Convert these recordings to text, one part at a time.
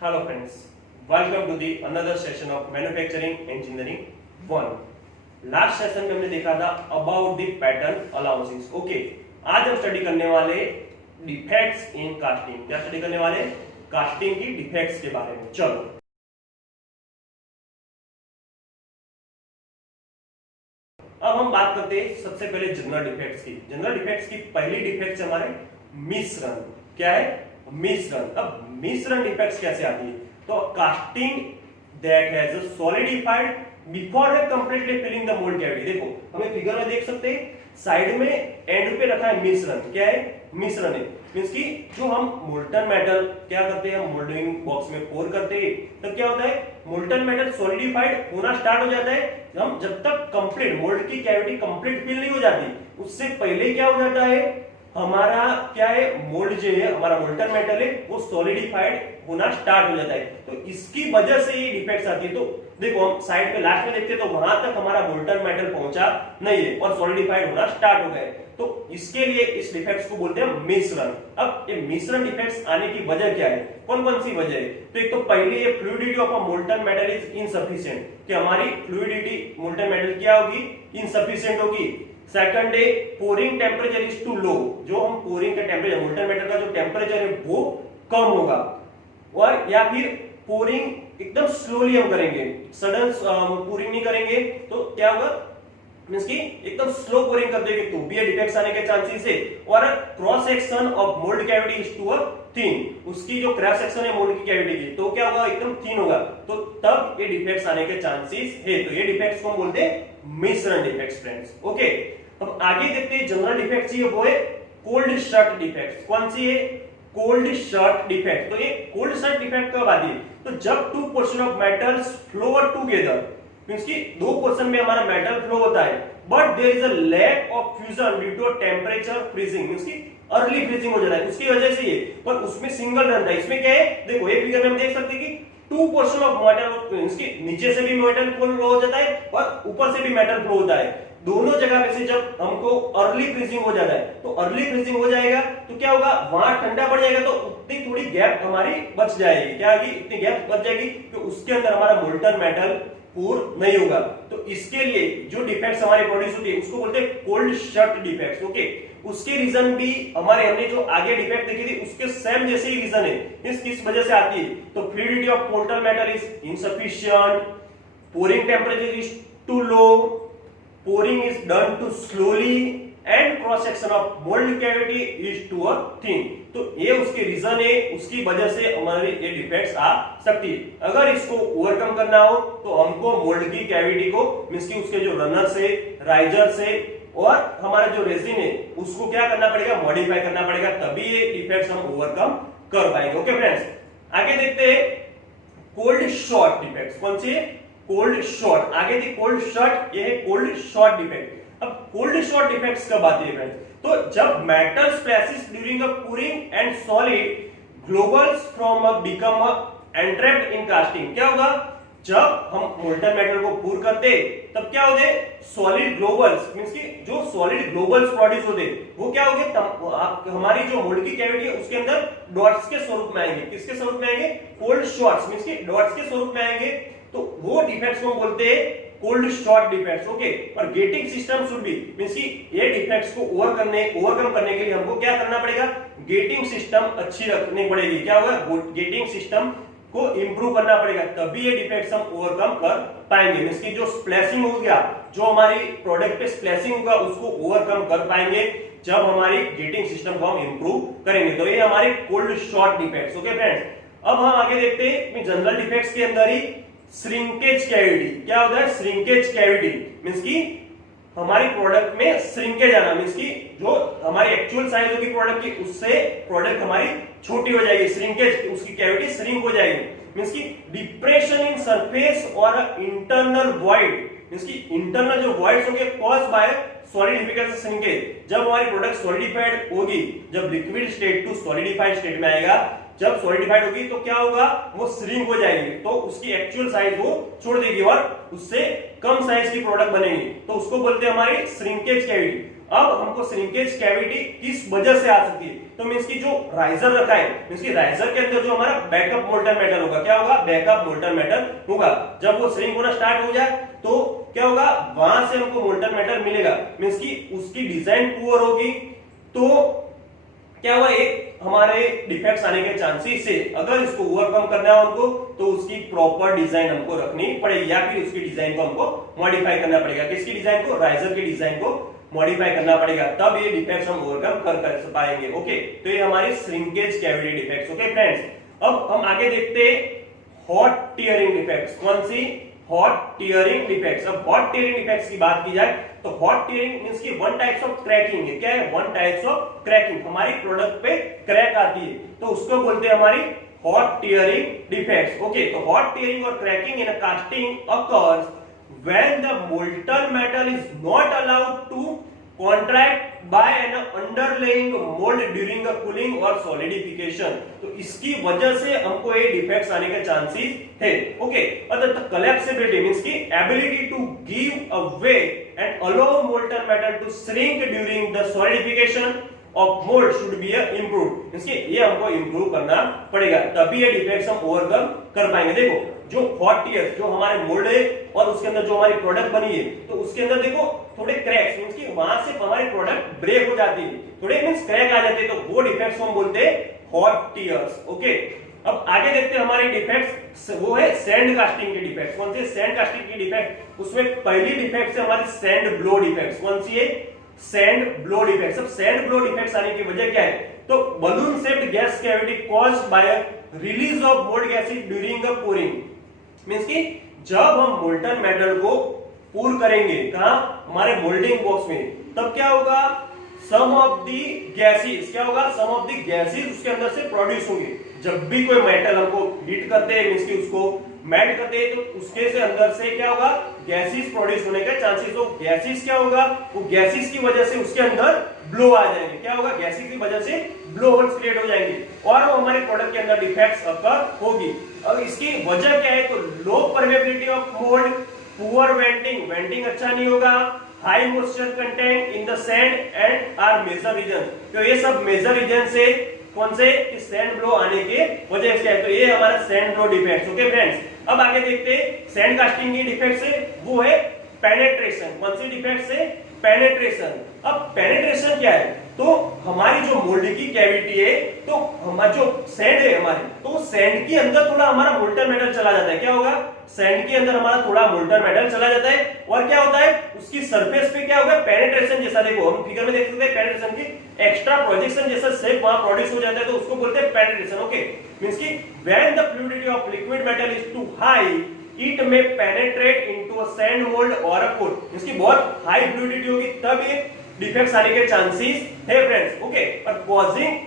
Hello friends, welcome to the another session of Manufacturing Engineering 1. Last session में हमने देखा था about the pattern allowances. Okay, आज हम स्टडी करने वाले डिफेक्ट्स इन कास्टिंग. क्या स्टडी करने वाले? कास्टिंग की डिफेक्ट्स के बारे में. चलो अब हम बात करते हैं सबसे पहले जनरल डिफेक्ट्स की. जनरल डिफेक्ट्स की पहली डिफेक्ट हमारे मिश्रण. क्या है? मिश्रण. अब मिश्रण डिफेक्ट्स कैसे आती है? तो casting that has solidified before completely filling the mould cavity. देखो हमें फिगर में देख सकते हैं, साइड में एंड पे रखा है मिश्रण. क्या है? मिश्रण है. मींस की जो हम मोल्टन मेटल क्या करते हैं, हम मोल्डिंग बॉक्स में पोर करते हैं, तब क्या होता है, मोल्टन मेटल सॉलिडिफाइड होना स्टार्ट हो जाता है. हम जब तक कंप्लीट मोल्ड की कैविटी कंप्लीट फिल नहीं हो जाती, उससे पहले क्या हो जाता है, हमारा क्या है, मोल्ड जो है, हमारा मोल्टन मेटल है, वो सॉलिडिफाइड होना स्टार्ट हो जाता है. तो इसकी वजह से ये डिफेक्ट्स आती है. तो देखो हम साइड पे लास्ट में देखते हैं, तो वहां तक हमारा मोल्टन मेटल पहुंचा नहीं है और सॉलिडिफाइड होना स्टार्ट हो गए. तो इसके लिए इस डिफेक्ट्स को बोलते हैं मिश्रण. अब ये मिश्रण डिफेक्ट्स आने की वजह क्या है, कौन कौन सी वजह है? तो एक तो पहले ये fluidity of a molten metal is insufficient, कि हमारी फ्लूइडिटी मोल्टन मेटल क्या होगी, इनसफिशिएंट होगी. सेकंड है पोरिंग टेम्परेचर इज टू लो, जो हम पोरिंग का टेम्परेचर, मोल्टन मेटल का जो टेम्परेचर है वो कम होगा. और या फिर पोरिंग एकदम स्लोली हम करेंगे, सडन पोरिंग नहीं करेंगे, तो क्या होगा, मींस की एकदम स्लो पोरिंग कर देंगे तो भी डिफेक्ट्स आने के चांसेस है. और cross section of mould cavity is too a thin, उसकी जो क्रॉस सेक्शन है मोल्ड की कैविटी की, तो क्या होगा, एकदम थिन होगा, तो तब ये डिफेक्ट्स आने के चांसेस है. तो ये डिफेक्ट्स को हम बोलते हैं मिश्रण डिफेक्ट्स फ्रेंड्स. ओके, अब आगे देखते हैं जनरल डिफेक्ट्स. ये वो है कोल्ड शर्ट डिफेक्ट्स. कौन सी है? Cold shirt defect. तो ये कोल्ड शर्ट डिफेक्ट कब आती है? तो जब two portion of metals flow together, means की दो पोर्शन में हमारा मेटल फ्लो होता है, but there is a lack of fusion due to temperature freezing, means की अर्ली फ्रीजिंग हो जाता है, उसकी वजह से ये. पर उसमें सिंगल रहता है. इसमें क्या है, देखो ये फिगर में हम देख सकते हैं कि to portion of metal, means की नीचे से भी मेटल फ्लो हो जाता है और ऊपर से भी मेटल फ्लो होता है. दोनों जगह पे से जब हमको अर्ली फ्रीजिंग हो जाता है, तो अर्ली फ्रीजिंग हो जाएगा तो क्या होगा, वहां ठंडा पड़ जाएगा, तो उतनी थोड़ी गैप हमारी बच जाएगी. क्या होगी, इतनी गैप बच जाएगी कि उसके अंदर हमारा मोल्टन मेटल पूर नहीं होगा. तो इसके लिए जो डिफेक्ट्स हमारे प्रोड्यूस होती है उसको बोलते हैं कोल्ड शर्ट डिफेक्ट्स. ओके, उसके रीजन भी हमने जो आगे डिफेक्ट देखी थी उसके सेम जैसे ही रीजन है. किस वजह से आती है? तो fluidity of molten metal is insufficient, pouring temperature is too low, pouring is done too slowly and cross section of mold cavity is too thin. तो ये उसके रीजन है, उसकी वजह से हमारे ये डिफेक्ट्स आ सकती है. अगर इसको ओवरकम करना हो तो हमको मोल्ड की कैविटी को, मींस की उसके जो रनर से, राइजर से और हमारा जो रेजिन है उसको क्या करना पड़ेगा, मॉडिफाई करना पड़ेगा, तभी ये डिफेक्ट्स हम ओवरकम कर पाएंगे. ओके फ्रेंड्स, आगे देखते हैं कोल्ड शॉर्ट डिफेक्ट्स. कौन सी है? Cold short. आगे थी कोल्ड शॉर्ट, ये है कोल्ड शॉर्ट डिफेक्ट. अब कोल्ड शॉर्ट डिफेक्ट्स कब आती है फ्रेंड्स? तो जब metal splashes during a pouring and solid globules from become entrapped in casting. क्या होगा, जब हम मोल्टन मेटल को पूर करते तब क्या होते, सॉलिड ग्लोबल्स, मींस की जो सॉलिड ग्लोबल्स प्रोड्यूस होते वो क्या होंगे, हमारी जो मोल्ड की कैविटी है उसके अंदर डॉट्स के स्वरूप में आएंगे. किसके स्वरूप में आएंगे? कोल्ड शॉर्ट्स, मींस की डॉट्स के स्वरूप में आएंगे. तो वो डिफेक्ट्स को हम बोलते हैं कोल्ड शॉर्ट डिफेक्ट्स. ओके, और getting system should be, means की ये डिफेक्ट्स को ओवरकम करने के लिए हमको क्या करना पड़ेगा, गेटिंग सिस्टम अच्छी रखनी पड़ेगी. क्या होगा, गेटिंग सिस्टम को इंप्रूव करना पड़ेगा, तभी ये डिफेक्ट्स हम ओवरकम कर पाएंगे. मींस की जो स्प्लैशिंग हो गया, जो हमारी प्रोडक्ट पे स्प्लैशिंग होगा उसको ओवरकम कर पाएंगे जब हमारी गेटिंग सिस्टम को हम इंप्रूव करेंगे. तो ये हमारे cold short defects. Okay friends, अब हम आगे देखते हैं जनरल डिफेक्ट्स के अंदर ही श्रिंकेज कैविटी. क्या होता है? श्रिंकेज कैविटी मींस की हमारी प्रोडक्ट में श्रिंकेज आना, मींस की जो हमारी एक्चुअल साइज होगी प्रोडक्ट की, उससे प्रोडक्ट हमारी छोटी हो जाएगी. श्रिंकेज, उसकी कैविटी श्रिंक हो जाएगी. मींस की डिप्रेशन इन सरफेस और इंटरनल वॉइड, मींस की इंटरनल जो वॉइड्स होंगे कॉज्ड बाय सॉलिडिफिकेशन श्रिंकेज. जब हमारी प्रोडक्ट सॉलिडिफाइड होगी, जब liquid state to solidified state में आएगा, जब सॉलिडिफाइड होगी तो क्या होगा, वो श्रिंक हो जाएगी, तो उसकी एक्चुअल साइज वो छोड़ देगी और उससे कम साइज की प्रोडक्ट बनेगी. तो उसको बोलते हैं हमारी श्रिंकेज कैविटी. अब हमको श्रिंकेज कैविटी किस वजह से आ सकती है, तो मींस की जो राइजर रखा है, मींस की राइजर के अंदर जो हमारा बैकअप मोल्टन मेटल होगा, क्या होगा, बैकअप मोल्टन मेटल होगा। जब वो श्रिंक होना स्टार्ट हो जाए तो क्या होगा, वहां से हमको मोल्टन मेटल मिलेगा, मींस की उसकी डिजाइन पुअर होगी, तो क्या हुआ, एक हमारे डिफेक्ट्स आने के चांसेस है। अगर इसको ओवरकम करना है हमको तो उसकी प्रॉपर डिजाइन हमको रखनी पड़ेगी, या फिर उसकी डिजाइन को हमको मॉडिफाई करना पड़ेगा। किसकी डिजाइन को, राइजर की डिजाइन को मॉडिफाई करना पड़ेगा, तब ये डिफेक्ट्स हम ओवरकम कर पाएंगे। ओके, तो ये हमारी shrinkage cavity defects. Okay friends, अब हम आगे देखते हैं हॉट टियरिंग डिफेक्ट्स। कौन सी, हॉट टियरिंग डिफेक्ट्स। अब हॉट टियरिंग डिफेक्ट्स की बात की जाए तो हॉट टियरिंग मींस की वन टाइप्स ऑफ क्रैकिंग है। क्या है, वन टाइप्स ऑफ क्रैकिंग, हमारी प्रोडक्ट पे क्रैक आती है तो उसको बोलते हैं हमारी हॉट टियरिंग डिफेक्ट्स। ओके, तो हॉट टियरिंग और cracking in a casting occurs when the molten metal is not allowed to contract by an underlying mold during the cooling or solidification। तो इसकी वजह से हमको ये डिफेक्ट्स आने के चांसेस है। ओके, और द collapsibility means की ability to give away and allow molten metal to shrink during the solidification of mold should be improved। इसके ये हमको improve करना पड़ेगा, तभी ये डिफेक्ट्स हम ओवरकम कर पाएंगे। देखो जो हॉट टियर्स, जो हमारे मोल्ड है और उसके अंदर जो हमारी प्रोडक्ट बनी है, तो उसके अंदर देखो थोड़े क्रैक्स मींस कि वहां से हमारी प्रोडक्ट ब्रेक हो जाती है, थोड़े मींस क्रैक आ जाते हैं, तो वो डिफेक्ट्स हम बोलते हैं हॉट टियर्स। ओके, अब आगे देखते हैं हमारे डिफेक्ट्स, वो है सैंड कास्टिंग के डिफेक्ट्स। कौन से, सैंड कास्टिंग की डिफेक्ट। उसमें पहली डिफेक्ट है हमारी सैंड ब्लो डिफेक्ट्स। कौन सी है, सैंड ब्लो डिफेक्ट्स। अब सैंड ब्लो डिफेक्ट्स आने की वजह क्या है, तो balloon shaped gas cavity caused by release of mould gases during the pouring. Means कि जब हम मोल्टन मेटल को पूर करेंगे कहां, हमारे मोल्डिंग बॉक्स में, तब क्या होगा, सम ऑफ दी गैसेस, क्या होगा, सम ऑफ दी गैसेस उसके अंदर से प्रोड्यूस होंगे। जब भी कोई मेटल हमको हीट करते हैं मींस कि उसको मेल्ट करते हैं, तो उसके से अंदर से क्या होगा, गैसेस प्रोड्यूस होने का चांसेस। तो गैसेस क्या होगा, वो गैसेस की वजह से उसके अंदर ब्लो आ जाएंगे। क्या होगा, गैसेस की वजह से ब्लो होल्स क्रिएट हो जाएंगे और वो हमारे प्रोडक्ट के अंदर डिफेक्ट्स अकर होगी। अब इसकी वजह क्या है, तो low permeability of mould, poor venting, venting अच्छा नहीं होगा, high moisture content in the sand and are major reason. तो ये सब मेजर रीजन से कौन से, सैंड ब्लो आने के वजह से है। तो ये हमारा sand blow defects. Okay friends, अब आगे देखते हैं सैंड कास्टिंग की डिफेक्ट से, वो है पेनेट्रेशन। कौन सी डिफेक्ट से, पेनेट्रेशन। अब पेनेट्रेशन क्या है, तो हमारी जो मोल्ड की कैविटी है, तो हमारा जो सैंड है हमारी, तो सैंड के अंदर थोड़ा हमारा मोल्टन मेटल चला जाता है। क्या होगा, सैंड के अंदर हमारा थोड़ा मोल्टन मेटल चला जाता है, और क्या होता है, उसकी सरफेस पे क्या होगा, पेनेट्रेशन जैसा, देखो हम फिगर में देख सकते हैं, पेनेट्रेशन की एक्स्ट्रा प्रोजेक्शन जैसा शेप वहां प्रोड्यूस हो जाता है, तो उसको बोलते हैं पेनेट्रेशन। ओके, मींस की when the fluidity of liquid metal is too high it may penetrate into a sand mould और अ कोर। इसकी बहुत हाई फ्लूइडिटी होगी तब ये डिफेक्ट्स आने के चांसेस है फ्रेंड्स। ओके, और causing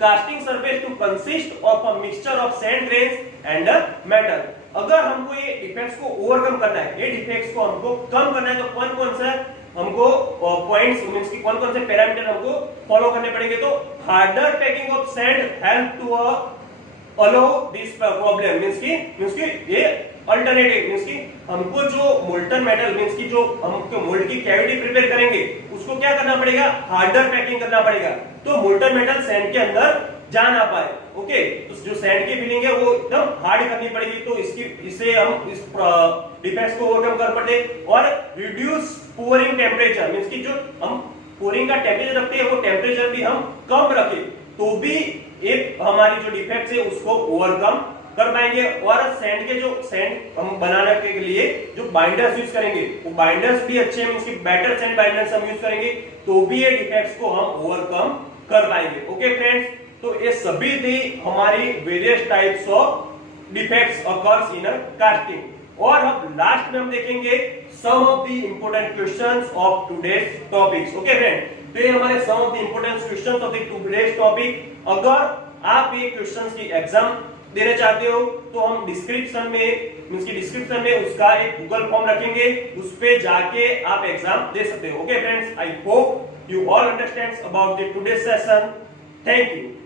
casting surface to consist of a mixture of sand grains and metal. अगर हमको ये डिफेक्ट्स को ओवरकम करना है, ये डिफेक्ट्स को हमको कम करना है, तो कौन कौन सा हमको पॉइंट्स मींस की कौन कौन से पैरामीटर हमको फॉलो करने पड़ेंगे। तो harder packing of sand help to allow this problem, means की ये अल्टरनेटिव, मींस की हमको जो मोल्टन मेटल मींस की जो हमको मोल्ड की कैविटी प्रिपेयर करेंगे, उसको क्या करना पड़ेगा, हार्डर पैकिंग करना पड़ेगा, तो मोल्टन मेटल सैंड के अंदर जा ना पाए। ओके, तो जो सैंड की फिलिंग है वो एकदम हार्ड करनी पड़ेगी, तो इससे हम इस डिफेक्ट्स को ओवरकम कर पाते। और रिड्यूस पोरिंग टेम्परेचर, मींस की जो हम पोरिंग का टेम्परेचर रखते हैं, वो टेम्परेचर भी हम कम रखें, तो भी एक हमारी जो डिफेक्ट्स है उसको ओवरकम कर पाएंगे। और सैंड के जो सैंड हम बनाने के लिए जो बाइंडर्स यूज करेंगे, वो बाइंडर्स भी अच्छे मींस की बेटर सैंड बाइंडर्स हम यूज करेंगे, तो भी ये डिफेक्ट्स को हम ओवरकम कर पाएंगे। ओके फ्रेंड्स, तो ये सभी थी हमारी various types of defects occurs in casting. और अब लास्ट में हम देखेंगे some of the important questions of today's topics. Okay friend, तो ये हमारे some of the important questions of the today's topic. अगर आप ये क्वेश्चंस की एग्जाम देना चाहते हो तो हम डिस्क्रिप्शन में मींस की डिस्क्रिप्शन में उसका एक गूगल फॉर्म रखेंगे, उस पे जाके आप एग्जाम दे सकते हो। Okay friends, I hope you all understands about the today's session. Thank you.